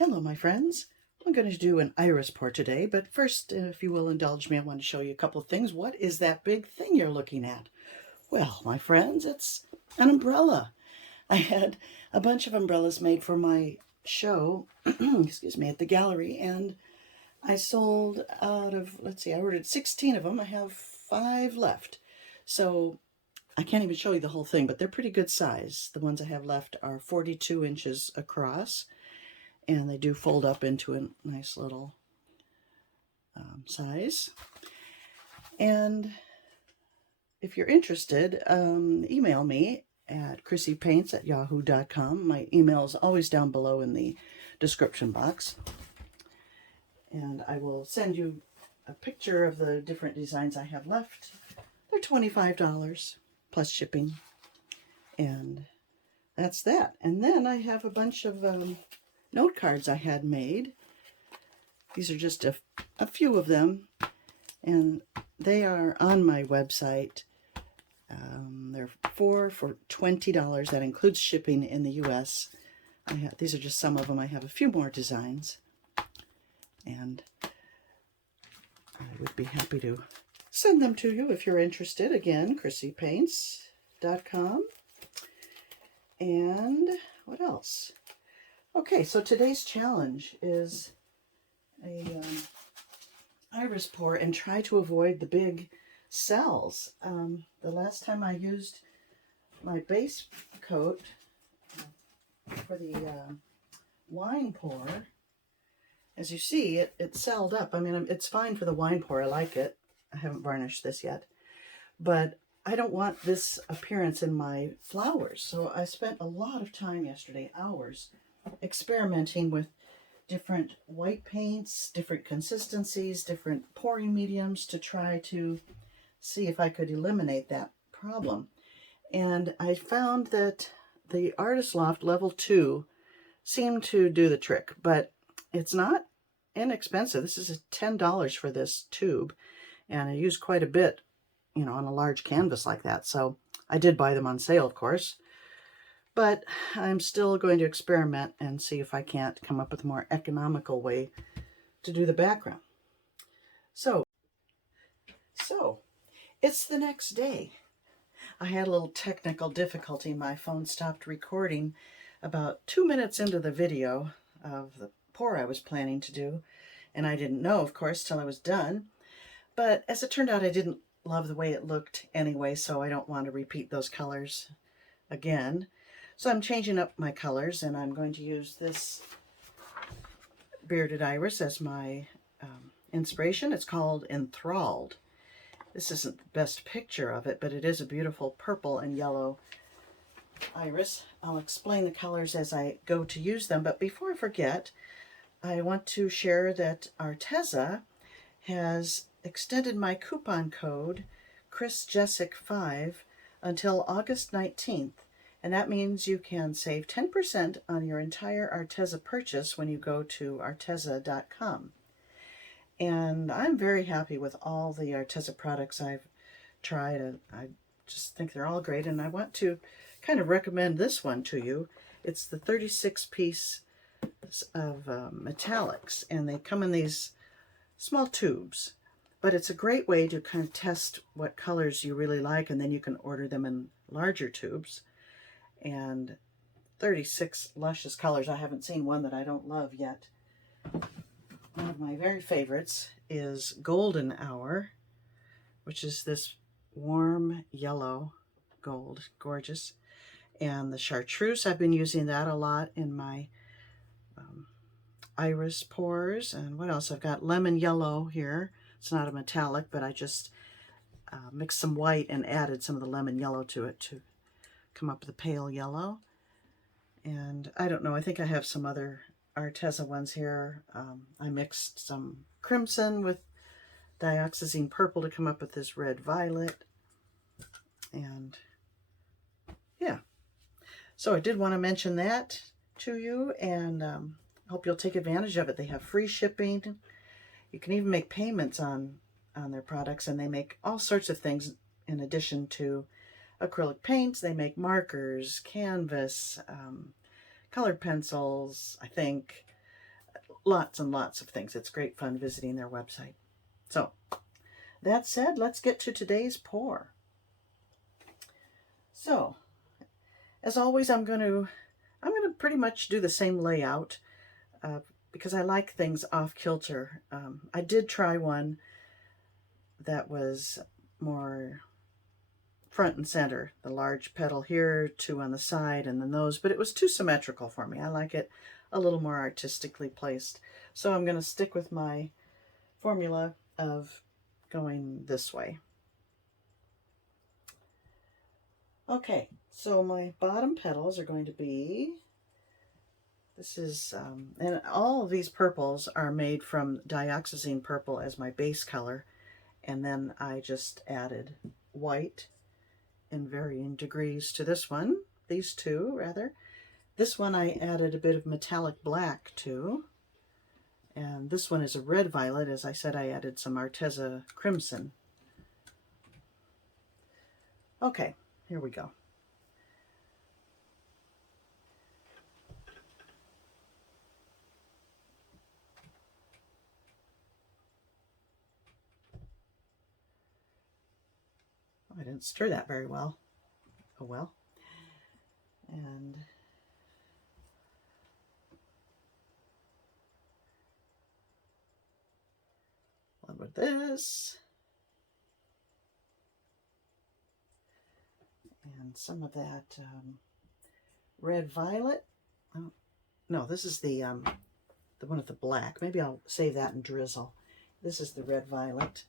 Hello, my friends. I'm going to do an iris pour today, but first, if you will indulge me, I want to show you a couple of things. What is that big thing you're looking at? Well, my friends, it's an umbrella. I had a bunch of umbrellas made for my show, excuse me, at the gallery, and I sold out of, let's see, I ordered 16 of them. I have 5 left. So I can't even show you the whole thing, but they're pretty good size. The ones I have left are 42 inches across, and they do fold up into a nice little size. And if you're interested, email me at chrissypaints@yahoo.com. My email is always down below in the description box. And I will send you a picture of the different designs I have left. They're $25 plus shipping. And that's that. And then I have a bunch of note cards I had made. These are just a few of them, and they are on my website. They're 4 for $20. That includes shipping in the US. These are just some of them. I have a few more designs, and I would be happy to send them to you if you're interested. Again, chrissypaints.com. And what else? Okay, so today's challenge is a iris pour and try to avoid the big cells. The last time I used my base coat for the wine pour, as you see, it celled up. I mean, it's fine for the wine pour. I like it. I haven't varnished this yet. But I don't want this appearance in my flowers. So I spent a lot of time yesterday, hours, experimenting with different white paints, different consistencies, different pouring mediums to try to see if I could eliminate that problem. And I found that the Artist Loft Level 2 seemed to do the trick, but it's not inexpensive. This is $10 for this tube, and I used quite a bit, you know, on a large canvas like that. So I did buy them on sale, of course. But I'm still going to experiment and see if I can't come up with a more economical way to do the background. So it's the next day. I had a little technical difficulty. My phone stopped recording about 2 minutes into the video of the pour I was planning to do. And I didn't know, of course, till I was done. But as it turned out, I didn't love the way it looked anyway, so I don't want to repeat those colors again. So I'm changing up my colors, and I'm going to use this bearded iris as my inspiration. It's called Enthralled. This isn't the best picture of it, but it is a beautiful purple and yellow iris. I'll explain the colors as I go to use them, but before I forget, I want to share that Arteza has extended my coupon code, ChrisJeszeck5, until August 19th. And that means you can save 10% on your entire Arteza purchase when you go to arteza.com. And I'm very happy with all the Arteza products I've tried. I just think they're all great, and I want to kind of recommend this one to you. It's the 36 piece of metallics, and they come in these small tubes. But it's a great way to kind of test what colors you really like, and then you can order them in larger tubes. And 36 luscious colors. I haven't seen one that I don't love yet. One of my very favorites is Golden Hour, which is this warm yellow gold. Gorgeous. And the Chartreuse, I've been using that a lot in my iris pours. And what else? I've got Lemon Yellow here. It's not a metallic, but I just mixed some white and added some of the lemon yellow to it to come up with a pale yellow. And I don't know, I think I have some other Arteza ones here. I mixed some crimson with Dioxazine Purple to come up with this red violet. And yeah, so I did want to mention that to you, and hope you'll take advantage of it. They have free shipping. You can even make payments on their products, and they make all sorts of things in addition to acrylic paints. They make markers, canvas, colored pencils, I think, lots and lots of things. It's great fun visiting their website. So, that said, let's get to today's pour. So, as always, I'm going to pretty much do the same layout because I like things off kilter. I did try one that was more front and center, the large petal here, 2 on the side, and then those, but it was too symmetrical for me. I like it a little more artistically placed. So I'm going to stick with my formula of going this way. Okay, so my bottom petals are going to be, this is, and all of these purples are made from Dioxazine Purple as my base color, and then I just added white in varying degrees to this one, these two rather. This one I added a bit of metallic black to, and this one is a red violet. As I said, I added some Arteza crimson. Okay, here we go. I didn't stir that very well. Oh well. And one with this. And some of that red violet. Oh, no, this is the one with the black. Maybe I'll save that and drizzle. This is the red violet.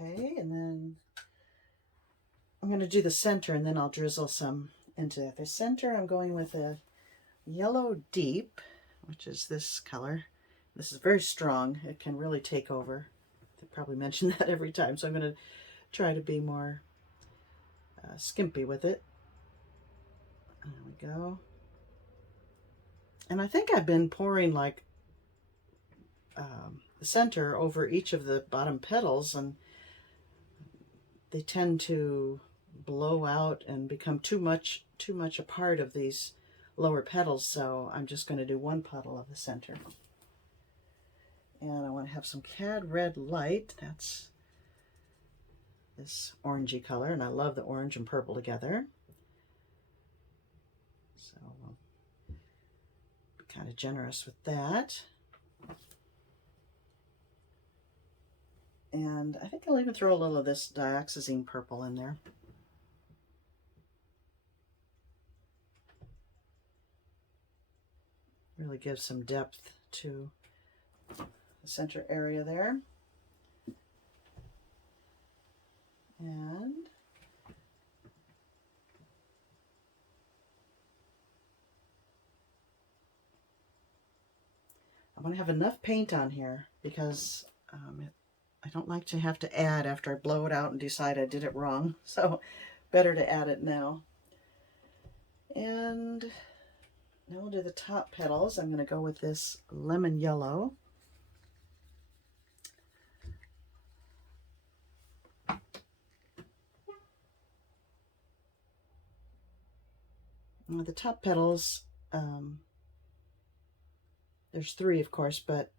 Okay, and then I'm going to do the center, and then I'll drizzle some into it. The center, I'm going with a Yellow Deep, which is this color. This is very strong. It can really take over. I probably mention that every time, so I'm going to try to be more skimpy with it. There we go. And I think I've been pouring like the center over each of the bottom petals, and they tend to blow out and become too much a part of these lower petals, so I'm just going to do one petal of the center. And I want to have some Cad Red Light. That's this orangey color, and I love the orange and purple together. So we'll be kind of generous with that. And I think I'll even throw a little of this Dioxazine Purple in there. Really gives some depth to the center area there. And I want to have enough paint on here because I don't like to have to add after I blow it out and decide I did it wrong. So better to add it now. And now we'll do the top petals. I'm going to go with this lemon yellow. Now the top petals, there's 3 of course, but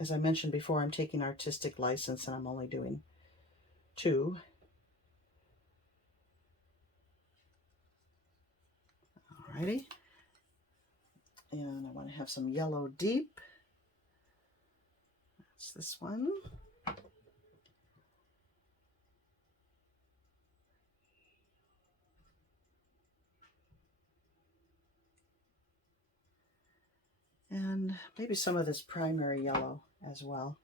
as I mentioned before, I'm taking artistic license and I'm only doing 2. Alrighty. And I want to have some Yellow Deep. That's this one. And maybe some of this primary yellow as well.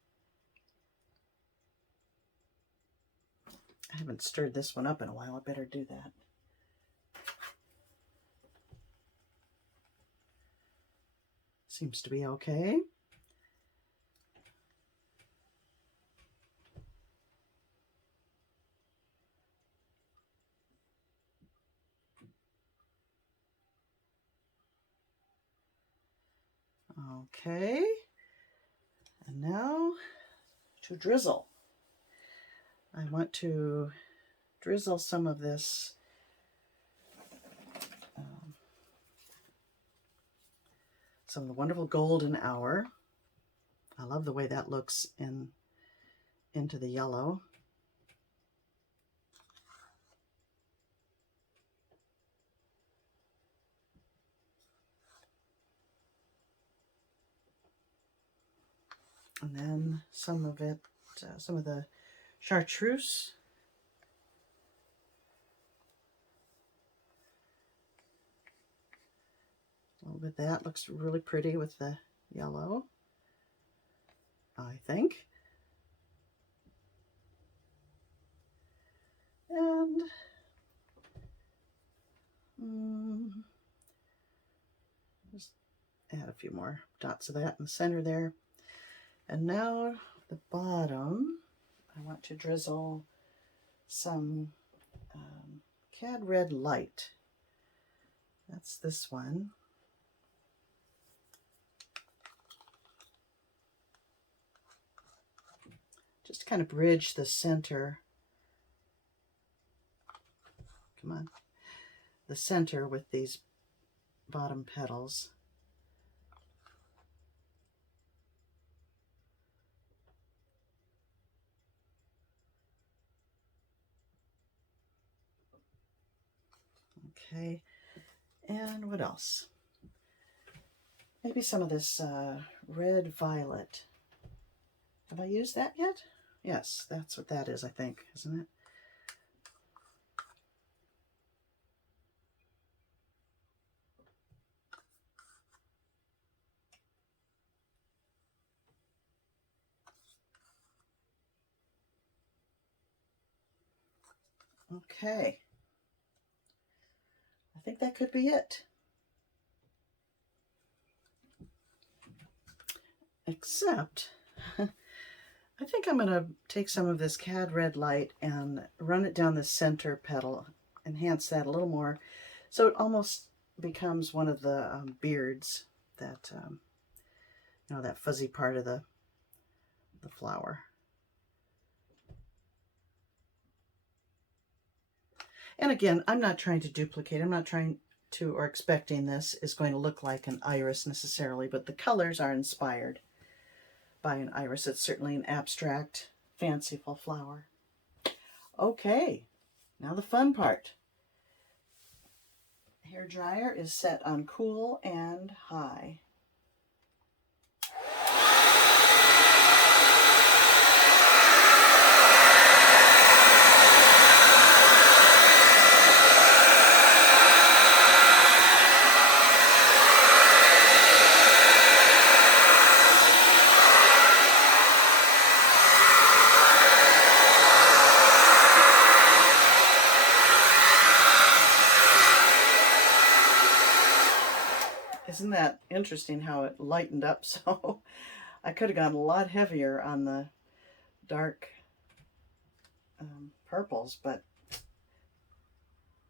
I haven't stirred this one up in a while. I better do that. Seems to be okay. Okay, and now to drizzle. I want to drizzle some of this some of the wonderful golden hour. I love the way that looks into the yellow. And then some of it, some of the Chartreuse. A little bit of that looks really pretty with the yellow, I think. And just add a few more dots of that in the center there. And now the bottom, I want to drizzle some Cad Red Light. That's this one. Just to kind of bridge the center. Come on. The center with these bottom petals. Okay, and what else? Maybe some of this red violet. Have I used that yet? Yes, that's what that is, I think, isn't it? Okay. I think that could be it. Except, I think I'm going to take some of this Cad Red Light and run it down the center petal, enhance that a little more, so it almost becomes one of the beards that, you know, that fuzzy part of the flower. And again, I'm not trying to duplicate. I'm not trying to or expecting this is going to look like an iris necessarily, but the colors are inspired by an iris. It's certainly an abstract, fanciful flower. Okay, now the fun part. Hair dryer is set on cool and high. Isn't that interesting how it lightened up? So I could have gone a lot heavier on the dark purples, but,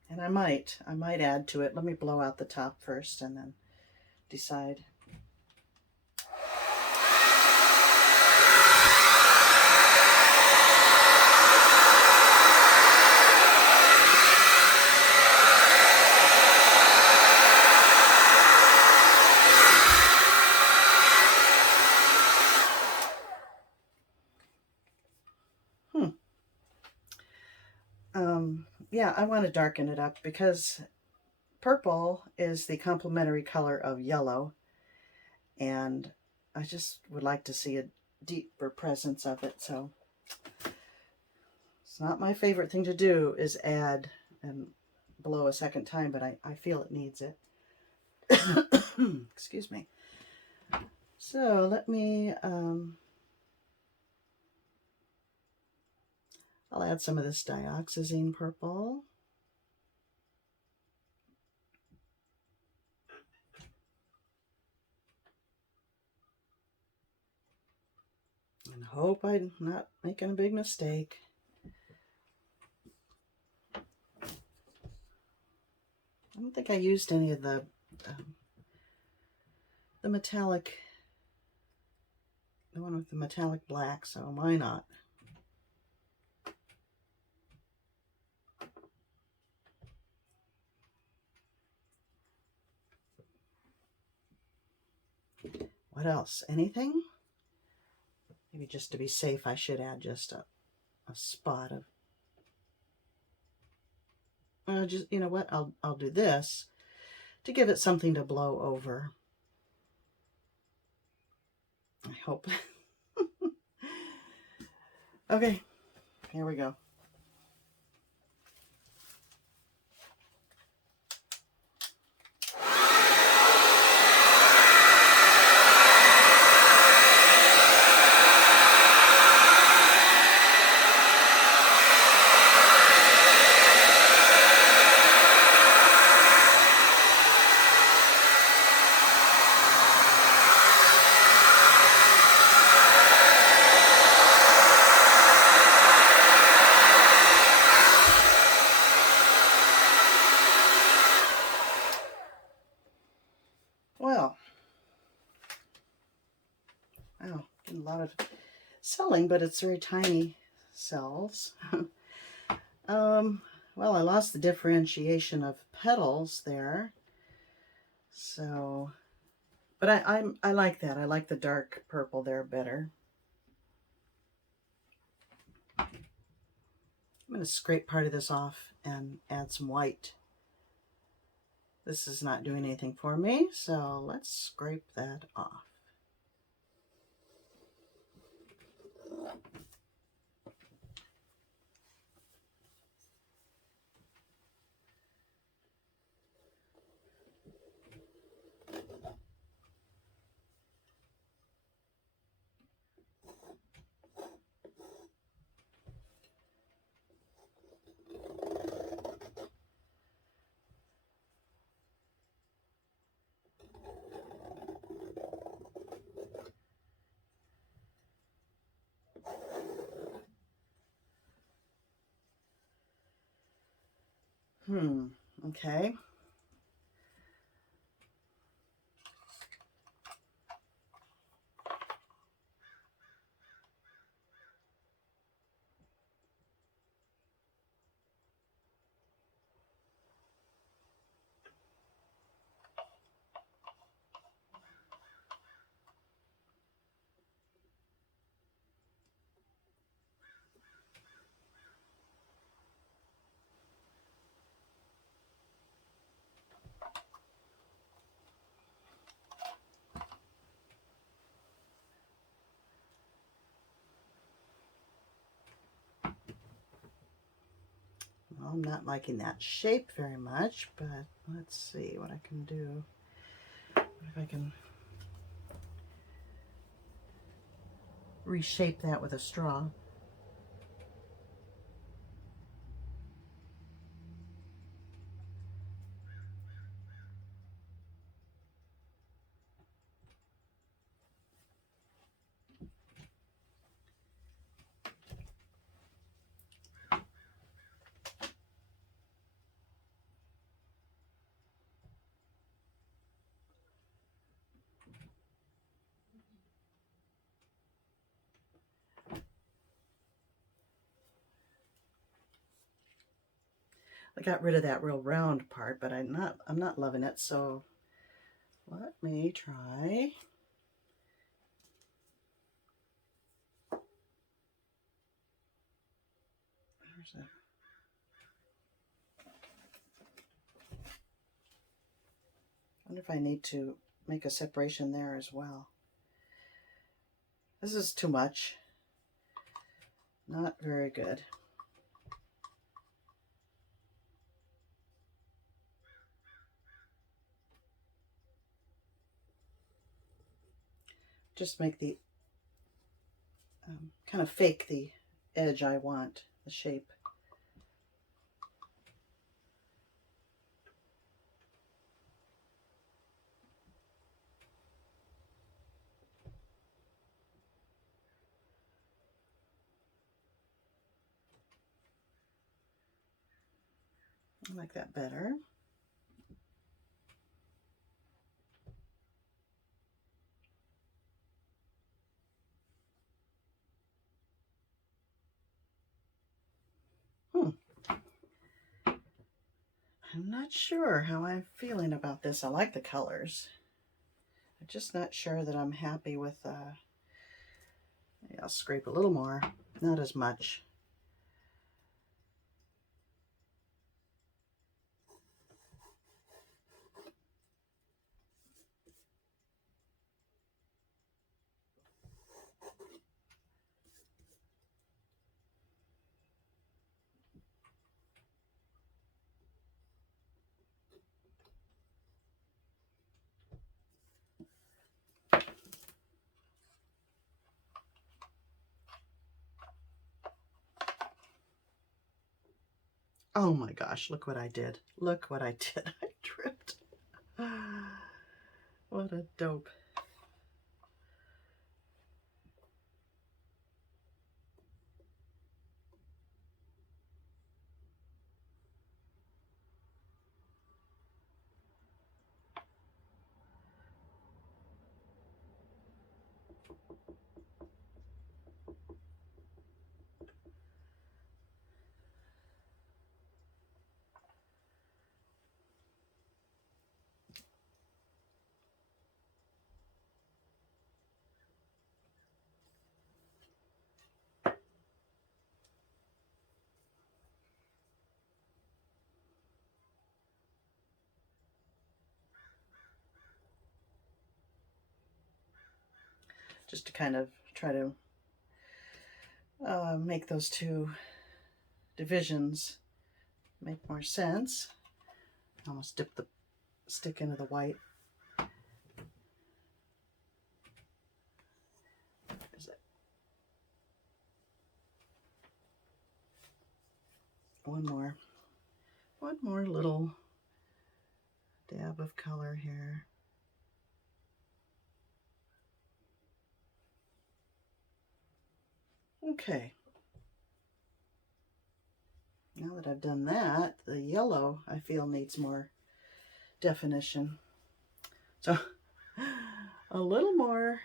and I might add to it. Let me blow out the top first and then decide. Yeah, I want to darken it up because purple is the complementary color of yellow, and I just would like to see a deeper presence of it. So it's not my favorite thing to do is add and blow a second time, but I feel it needs it. Excuse me. So let me I'll add some of this Dioxazine Purple. And hope I'm not making a big mistake. I don't think I used any of the metallic the one with the metallic black, so why not? What else? Anything? Maybe just to be safe, I should add just a spot of, just, you know what, I'll do this to give it something to blow over. I hope. Okay, here we go. Well, wow, getting a lot of selling, but it's very tiny cells. Well, I lost the differentiation of petals there. So, but I like that. I like the dark purple there better. I'm going to scrape part of this off and add some white. This is not doing anything for me, so let's scrape that off. Okay. Well, I'm not liking that shape very much, but let's see what I can do. What if I can reshape that with a straw? I got rid of that real round part, but I'm not loving it, so let me try. There's that. I wonder if I need to make a separation there as well. This is too much. Not very good. Just make the kind of fake the edge I want, the shape. I like that better. I'm not sure how I'm feeling about this. I like the colors. I'm just not sure that I'm happy with, I'll scrape a little more, not as much. Oh my gosh, look what I did. Look what I did. I tripped. What a dope. Just to kind of try to make those two divisions make more sense. Almost dip the stick into the white. Is it? One more little dab of color here. Okay. Now that I've done that, the yellow I feel needs more definition. So a little more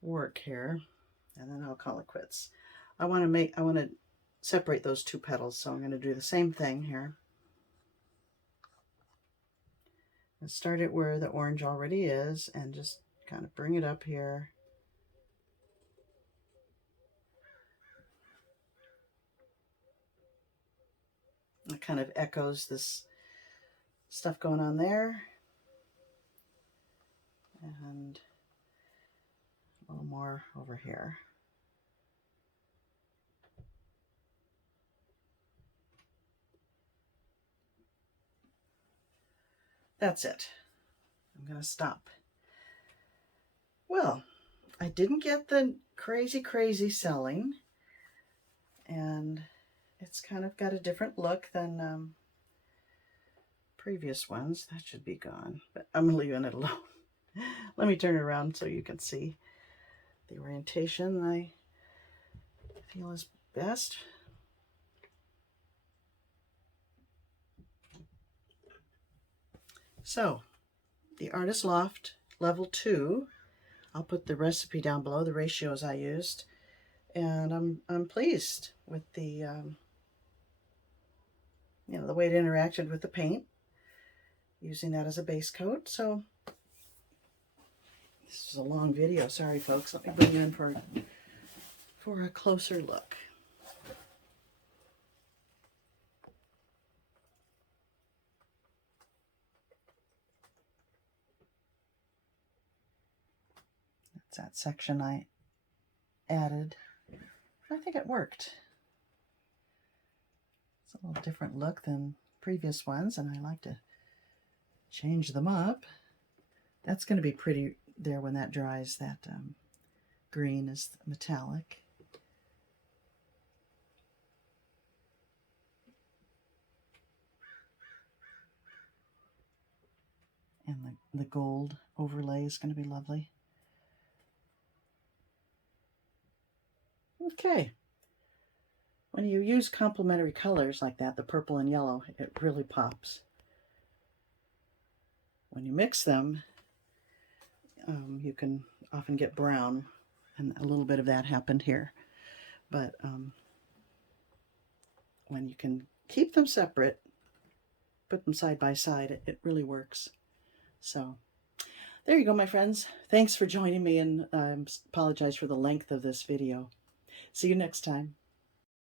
work here, and then I'll call it quits. I want to separate those two petals, so I'm going to do the same thing here. And start it where the orange already is, and just kind of bring it up here. It kind of echoes this stuff going on there. And a little more over here. That's it. I'm going to stop. Well, I didn't get the crazy selling, and it's kind of got a different look than previous ones. That should be gone, but I'm leaving it alone. Let me turn it around so you can see the orientation I feel is best. So, the Artist Loft Level 2, I'll put the recipe down below, the ratios I used, and I'm pleased with the the way it interacted with the paint, using that as a base coat. So this is a long video, sorry folks. Let me bring you in for a closer look. That's that section I added. I think it worked. It's a little different look than previous ones, and I like to change them up. That's going to be pretty there when that dries. That green is metallic. And the gold overlay is going to be lovely. Okay. When you use complementary colors like that, the purple and yellow, it really pops. When you mix them, you can often get brown, and a little bit of that happened here. But when you can keep them separate, put them side by side, it really works. So there you go, my friends. Thanks for joining me, and I apologize for the length of this video. See you next time.